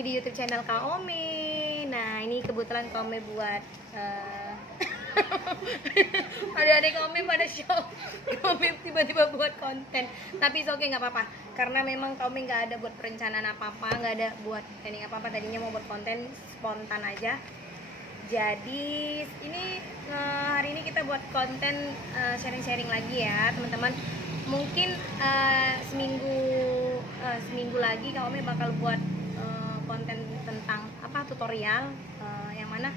lagi di YouTube channel Kak Ome. Nah, ini kebetulan Kak Ome buat adik-adik Kak Ome pada show. Kak Ome tiba-tiba buat konten. Tapi oke, nggak apa-apa. Karena memang Kak Ome nggak ada buat perencanaan apa-apa, nggak ada buat planning apa-apa. Tadinya mau buat konten spontan aja. Jadi ini hari ini kita buat konten sharing-sharing lagi ya, teman-teman. Mungkin seminggu lagi Kak Ome bakal buat konten tentang tutorial yang mana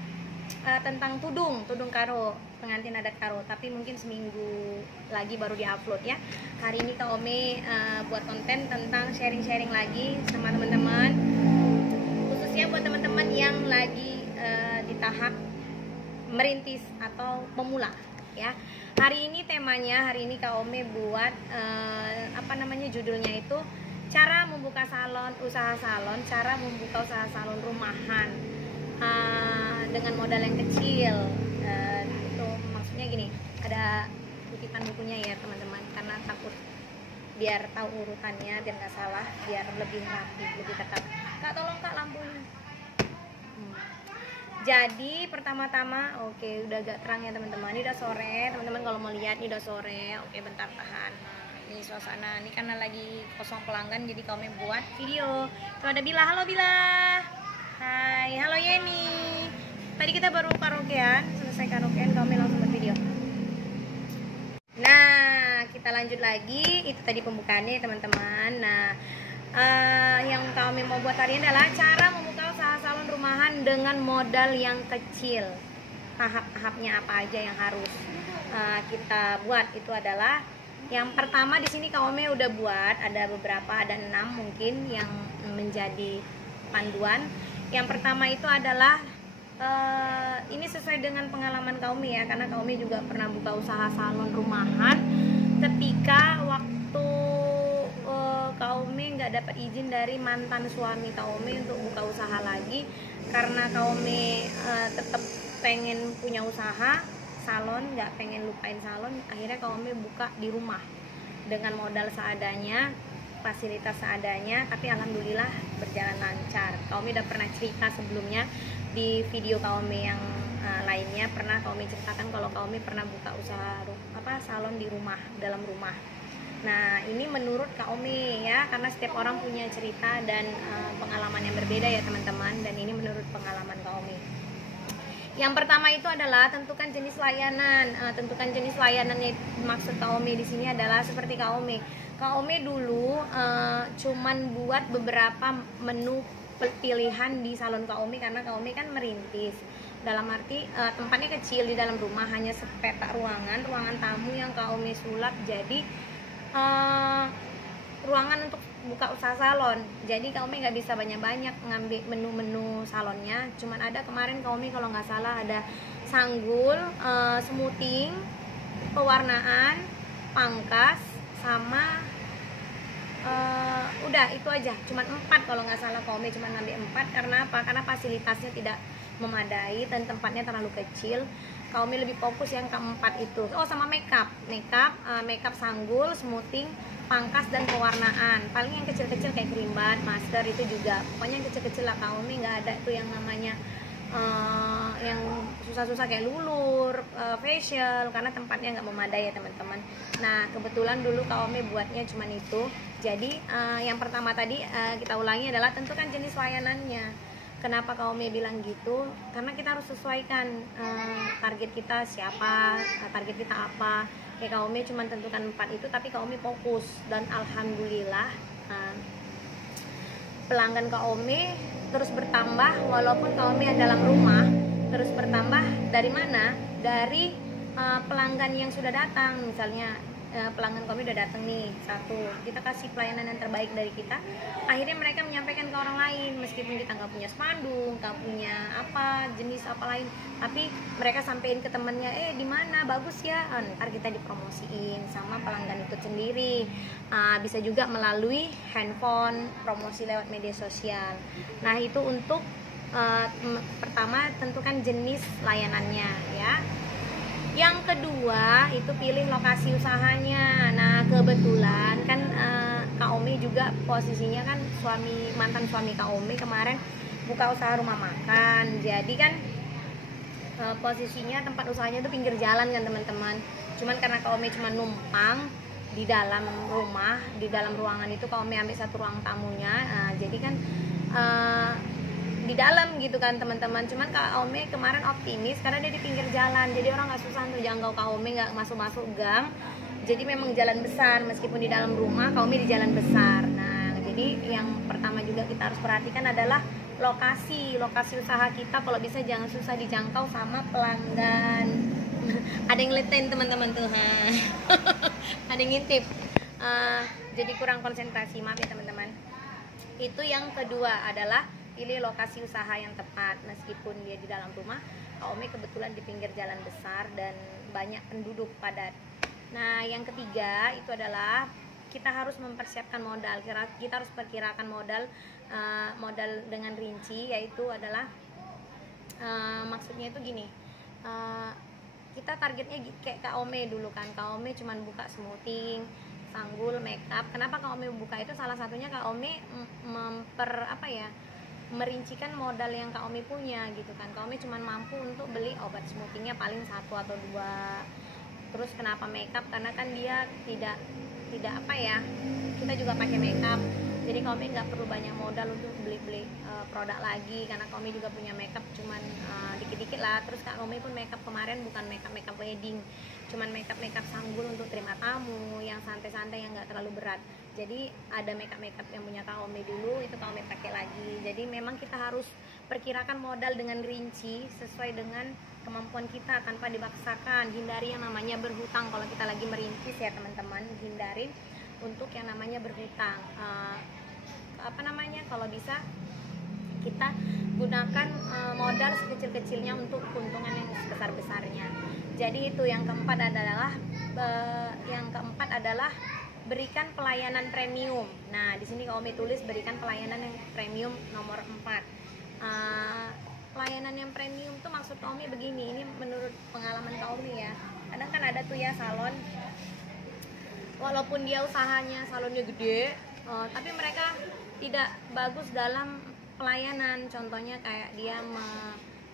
tentang tudung karo, pengantin adat karo, tapi mungkin seminggu lagi baru diupload ya. Hari ini Kak Ome buat konten tentang sharing-sharing lagi sama teman-teman, khususnya buat teman-teman yang lagi di tahap merintis atau pemula ya. Hari ini temanya, hari ini Kak Ome buat judulnya itu cara membuka usaha salon rumahan dengan modal yang kecil. Itu maksudnya gini, ada kutipan bukunya ya teman-teman, karena takut biar tahu urutannya, biar nggak salah, biar lebih rapi, lebih tetap. Kak, tolong Kak lampunya. Jadi pertama-tama, oke, udah agak terang ya teman-teman. Ini udah sore, teman-teman kalau mau lihat ini udah sore. Oke, bentar tahan. Ini suasana, ini karena lagi kosong pelanggan, jadi kami buat video. Tuh ada Bila, halo Bila. Hai, halo Yeni. Tadi kita baru karaokean, selesai karaokean, kami langsung buat video. Nah, kita lanjut lagi. Itu tadi pembukaannya teman-teman. Nah, yang kami mau buat hari ini adalah cara membuka usaha salon rumahan dengan modal yang kecil. Tahap-tahapnya apa aja yang harus kita buat itu adalah yang pertama. Di sini Kak Ome udah buat ada beberapa, ada 6 mungkin yang menjadi panduan. Yang pertama itu adalah ini sesuai dengan pengalaman Kak Ome ya, karena Kak Ome juga pernah buka usaha salon rumahan ketika waktu Kak Ome nggak dapat izin dari mantan suami Kak Ome untuk buka usaha lagi, karena Kak Ome tetap pengen punya usaha salon, nggak pengen lupain salon. Akhirnya Kak Ome buka di rumah dengan modal seadanya, fasilitas seadanya, tapi alhamdulillah berjalan lancar. Kak Ome udah pernah cerita sebelumnya di video Kak Ome yang lainnya, pernah Kak Ome ceritakan kalau Kak Ome pernah buka usaha salon di rumah, dalam rumah. Nah, ini menurut Kak Ome ya, karena setiap orang punya cerita dan pengalaman yang berbeda ya teman-teman, dan ini menurut pengalaman Kak Ome. Yang pertama itu adalah tentukan jenis layanan. Tentukan jenis layanannya, maksud Kak Ome di sini adalah seperti Kak Ome. Kak Ome dulu cuman buat beberapa menu pilihan di salon Kak Ome, karena Kak Ome kan merintis. Dalam arti tempatnya kecil di dalam rumah, hanya sepetak ruangan tamu yang Kak Ome sulap jadi ruangan untuk buka usaha salon. Jadi Kak Ome nggak bisa banyak-banyak ngambil menu-menu salonnya. Cuman ada kemarin Kak Ome kalau nggak salah ada sanggul, smoothing, pewarnaan, pangkas, sama udah itu aja. Cuman 4 kalau nggak salah. Kak Ome cuma ngambil 4 karena apa? Karena fasilitasnya tidak memadai dan tempatnya terlalu kecil. Kak Ome lebih fokus yang keempat itu. Oh, sama makeup sanggul, smoothing, pangkas, dan pewarnaan. Paling yang kecil-kecil kayak krimbat, masker itu juga. Pokoknya yang kecil-kecil lah. Kak Ome nggak ada tuh yang namanya yang susah-susah kayak lulur, facial, karena tempatnya nggak memadai ya teman-teman. Nah, kebetulan dulu Kak Ome buatnya cuman itu. Jadi yang pertama tadi kita ulangi adalah tentukan jenis layanannya. Kenapa Kak Ome bilang gitu? Karena kita harus sesuaikan target kita siapa, target kita apa. Kayak Kak Ome cuma tentukan 4 itu, tapi Kak Ome fokus. Dan alhamdulillah pelanggan Kak Ome terus bertambah, walaupun Kak Ome dalam rumah terus bertambah. Dari mana? Dari pelanggan yang sudah datang. Misalnya pelanggan kami udah datang nih, satu, kita kasih pelayanan yang terbaik dari kita, akhirnya mereka menyampaikan ke orang lain, meskipun kita nggak punya spanduk, nggak punya jenis apa lain, tapi mereka sampein ke temennya, di mana bagus ya, ntar kita dipromosiin sama pelanggan itu sendiri. Bisa juga melalui handphone, promosi lewat media sosial. Nah, itu untuk pertama tentukan jenis layanannya ya. Yang kedua itu pilih lokasi usahanya. Nah, kebetulan kan Kak Ome juga posisinya kan mantan suami Kak Ome kemarin buka usaha rumah makan. Jadi kan posisinya tempat usahanya itu pinggir jalan kan teman-teman. Cuman karena Kak Ome cuma numpang di dalam rumah, di dalam ruangan itu Kak Ome ambil satu ruang tamunya. Jadi kan di dalam gitu kan teman-teman. Cuman Kak Ome kemarin optimis karena dia di pinggir jalan, jadi orang nggak susah untuk jangkau Kak Ome, nggak masuk gang. Jadi memang jalan besar, meskipun di dalam rumah Kak Ome di jalan besar. Nah jadi yang pertama juga kita harus perhatikan adalah lokasi usaha kita. Kalau bisa jangan susah dijangkau sama pelanggan. Ada yang liatin teman-teman tuh, ada yang ngintip. Jadi kurang konsentrasi, maaf ya teman-teman. Itu yang kedua adalah pilih lokasi usaha yang tepat. Meskipun dia di dalam rumah, Kak Ome kebetulan di pinggir jalan besar dan banyak penduduk padat. Nah yang ketiga itu adalah kita harus mempersiapkan modal. Kita harus perkirakan modal dengan rinci, yaitu adalah maksudnya itu gini, kita targetnya kayak Kak Ome dulu kan. Kak Ome cuman buka smoothing, sanggul, makeup. Kenapa Kak Ome buka itu? Salah satunya Kak Ome merincikan modal yang Kak Ome punya gitu kan. Kak Ome cuman mampu untuk beli obat smoothingnya paling 1 atau 2. Terus kenapa makeup? Karena kan dia tidak kita juga pakai makeup. Jadi Kak Ome nggak perlu banyak modal untuk beli produk lagi, karena Kak Ome juga punya makeup cuman dikit-dikit lah. Terus Kak Ome pun makeup kemarin bukan makeup wedding, cuman makeup sanggul untuk terima tamu yang santai-santai, yang nggak terlalu berat. Jadi ada makeup yang punya Kak Ome dulu, itu Kak Ome pakai lagi. Jadi memang kita harus perkirakan modal dengan rinci sesuai dengan kemampuan kita tanpa dipaksakan. Hindari yang namanya berhutang kalau kita lagi merintis ya teman-teman. Hindarin untuk yang namanya berhutang. Kalau bisa kita gunakan modal sekecil-kecilnya untuk keuntungan yang sebesar-besarnya. Jadi itu yang keempat adalah berikan pelayanan premium. Nah, di sini Kak Ome tulis berikan pelayanan yang premium nomor 4. Pelayanan yang premium tuh maksud Kak Ome begini, ini menurut pengalaman Kak Ome ya. Kadang kan ada tuh ya salon, walaupun dia usahanya salonnya gede, tapi mereka tidak bagus dalam pelayanan. Contohnya kayak dia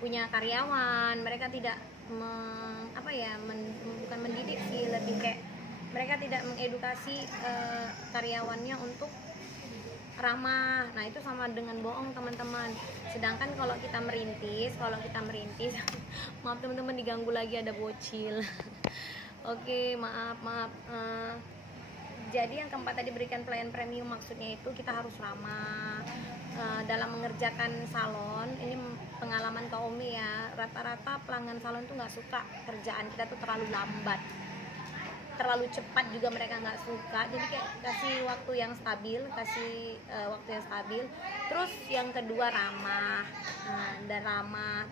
punya karyawan, mereka tidak bukan mendidik sih, lebih kayak mereka tidak mengedukasi karyawannya untuk ramah. Nah itu sama dengan bohong teman-teman. Sedangkan kalau kita merintis maaf teman-teman, diganggu lagi, ada bocil. Oke, maaf. Jadi yang keempat tadi berikan pelayanan premium, maksudnya itu kita harus ramah dalam mengerjakan salon. Ini pengalaman Kak Ome ya, rata-rata pelanggan salon tuh nggak suka kerjaan kita tuh terlalu lambat, terlalu cepat juga mereka nggak suka. Jadi kayak kasih waktu yang stabil, Terus yang kedua ramah,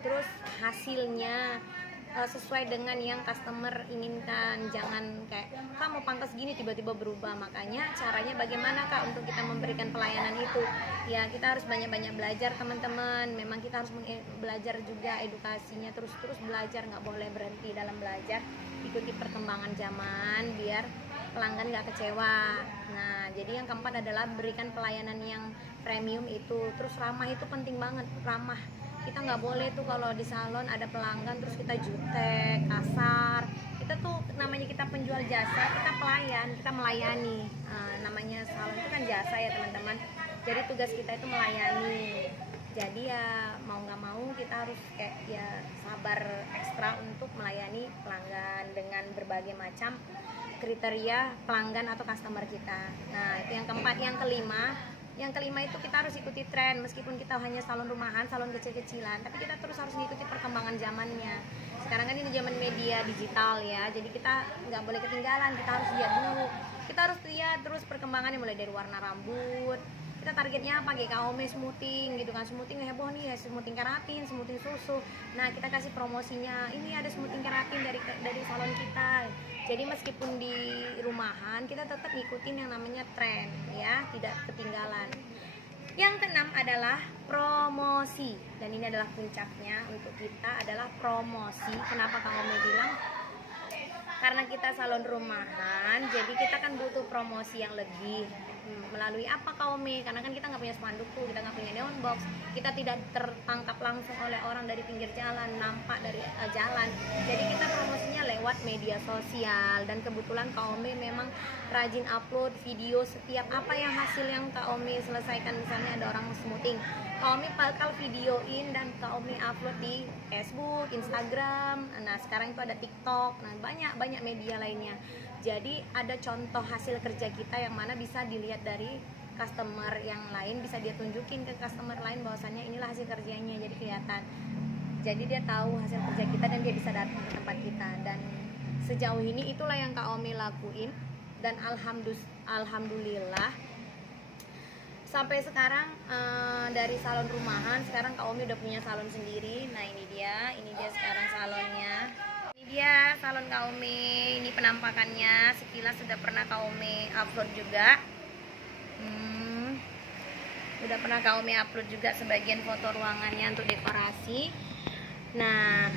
terus hasilnya sesuai dengan yang customer inginkan. Jangan kayak kamu pangkas gini tiba-tiba berubah. Makanya caranya bagaimana Kak untuk kita memberikan pelayanan itu? Ya kita harus banyak-banyak belajar teman-teman. Memang kita harus belajar juga edukasinya, terus belajar, nggak boleh berhenti dalam belajar. Ikuti perkembangan zaman biar pelanggan nggak kecewa. Nah jadi yang keempat adalah berikan pelayanan yang premium itu. Terus ramah itu penting banget, ramah. Kita nggak boleh tuh kalau di salon ada pelanggan terus kita jutek, kasar. Kita tuh namanya kita penjual jasa, kita melayani. Namanya salon itu kan jasa ya teman-teman. Jadi tugas kita itu melayani. Jadi ya mau nggak mau kita harus kayak ya sabar ekstra untuk melayani pelanggan dengan berbagai macam kriteria pelanggan atau customer kita. Nah itu yang keempat. Yang kelima itu kita harus ikuti tren. Meskipun kita hanya salon rumahan, salon kecil-kecilan, tapi kita terus harus mengikuti perkembangan zamannya. Sekarang kan ini zaman media digital ya, jadi kita nggak boleh ketinggalan. Kita harus lihat dulu, kita harus lihat terus perkembangannya, mulai dari warna rambut. Kita targetnya apa? Kayak Kak Ome smoothing gitu kan, smoothing heboh nih ya, smoothing keratin, smoothing susu. Nah kita kasih promosinya, ini ada smoothing keratin dari salon kita. Jadi meskipun di rumahan kita tetap ngikutin yang namanya tren ya, tidak ketinggalan. Yang keenam adalah promosi, dan ini adalah puncaknya untuk kita adalah promosi. Kenapa Kak Ome bilang? Karena kita salon rumahan, jadi kita kan butuh promosi yang lebih melalui apa Kak Ome, karena kan kita nggak punya spanduk tuh, kita nggak punya neon box, kita tidak tertangkap langsung oleh orang dari pinggir jalan, nampak dari jalan. Jadi kita promosinya lewat media sosial, dan kebetulan Kak Ome memang rajin upload video setiap apa yang hasil yang Kak Ome selesaikan. Misalnya ada orang smoothing, Kak Ome bakal videoin dan Kak Ome upload di Facebook, Instagram. Nah sekarang itu ada TikTok, nah banyak media lainnya. Jadi ada contoh hasil kerja kita yang mana bisa dilihat dari customer yang lain, bisa dia tunjukin ke customer lain bahwasannya inilah hasil kerjanya, jadi kelihatan. Jadi dia tahu hasil kerja kita dan dia bisa datang ke tempat kita. Dan sejauh ini itulah yang Kak Ome lakuin, dan alhamdulillah sampai sekarang dari salon rumahan, sekarang Kak Ome udah punya salon sendiri. Nah ini dia sekarang salonnya. Ini dia salon Kak Ome, ini penampakannya sekilas sudah pernah Kak Ome upload juga. Udah pernah Kak Ome upload juga sebagian foto ruangannya untuk dekorasi. Nah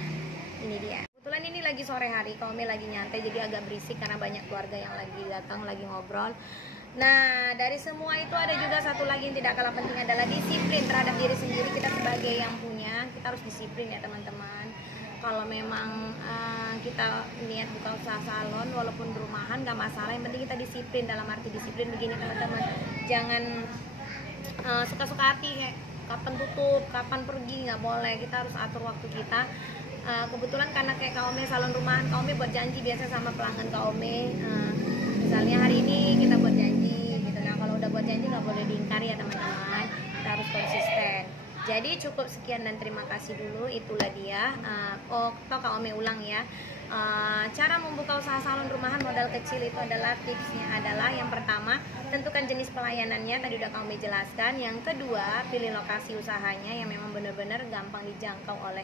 ini dia. Kebetulan ini lagi sore hari, Kak Ome lagi nyantai, jadi agak berisik karena banyak keluarga yang lagi datang, lagi ngobrol. Nah dari semua itu ada juga satu lagi yang tidak kalah penting, adalah disiplin terhadap diri sendiri. Kita sebagai yang punya, kita harus disiplin ya teman-teman. Kalau memang kita niat buka usaha salon walaupun rumahan gak masalah, yang penting kita disiplin. Dalam arti disiplin begini teman-teman, jangan suka-suka hati kayak kapan tutup, kapan pergi, nggak boleh. Kita harus atur waktu kita. Kebetulan karena kayak Kak Ome salon rumahan, Kak Ome buat janji biasa sama pelanggan Kak Ome, misalnya hari ini kita buat janji gitu. Nah kalau udah buat janji nggak boleh diingkari ya teman-teman, kita harus konsisten. Jadi cukup sekian dan terima kasih dulu, itulah dia. Kak Ome ulang ya, cara membuka usaha salon rumahan modal kecil itu adalah, tipsnya adalah yang pertama, tentukan jenis pelayanannya, tadi udah Kak Ome jelaskan. Yang kedua, pilih lokasi usahanya yang memang benar-benar gampang dijangkau oleh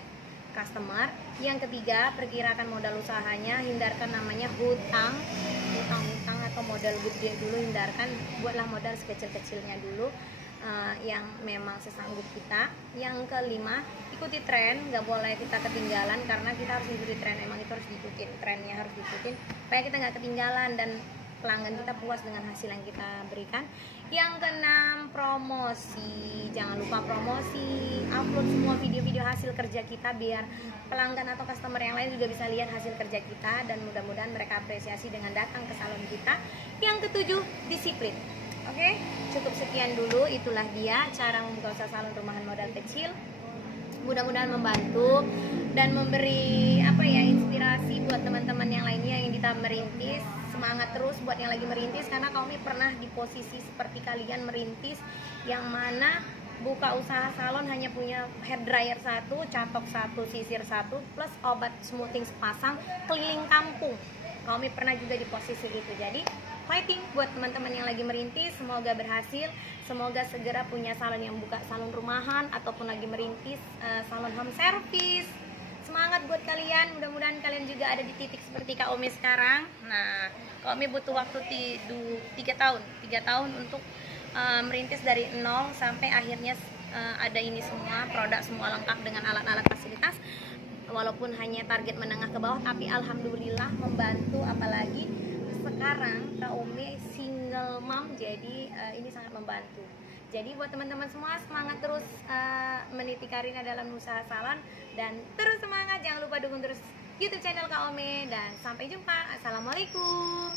customer. Yang ketiga, perkirakan modal usahanya, hindarkan namanya hutang atau modal gede dulu, hindarkan, buatlah modal sekecil-kecilnya dulu, yang memang sesanggup kita. Yang kelima, ikuti tren, nggak boleh kita ketinggalan, karena kita harus ikuti tren, emang itu harus diikutin, trennya harus diikutin supaya kita nggak ketinggalan dan pelanggan kita puas dengan hasil yang kita berikan. Yang keenam, promosi, jangan lupa promosi, upload semua video-video hasil kerja kita biar pelanggan atau customer yang lain juga bisa lihat hasil kerja kita, dan mudah-mudahan mereka apresiasi dengan datang ke salon kita. Yang ketujuh, disiplin. Oke, cukup sekian dulu, itulah dia cara membuka usaha salon rumahan modal kecil. Mudah-mudahan membantu dan memberi inspirasi buat teman-teman yang lainnya yang kita merintis. Semangat terus buat yang lagi merintis, karena Kak Ome pernah di posisi seperti kalian merintis, yang mana buka usaha salon hanya punya hair dryer satu, catok satu, sisir satu, plus obat smoothing sepasang, keliling kampung. Kak Ome pernah juga di posisi itu. Jadi fighting buat teman-teman yang lagi merintis, semoga berhasil, semoga segera punya salon yang buka salon rumahan ataupun lagi merintis salon home service. Semangat buat kalian, mudah-mudahan kalian juga ada di titik seperti Kak Ome sekarang. Nah, Kak Ome butuh waktu 3 tahun untuk merintis dari nol sampai akhirnya ada ini semua produk, semua lengkap dengan alat-alat fasilitas. Walaupun hanya target menengah ke bawah, tapi alhamdulillah membantu. Apalagi sekarang Kak Ome single mom, jadi ini sangat membantu. Jadi buat teman-teman semua, semangat terus meniti karirnya dalam usaha salon, dan terus semangat, jangan lupa dukung terus YouTube channel Kak Ome, dan sampai jumpa. Assalamualaikum.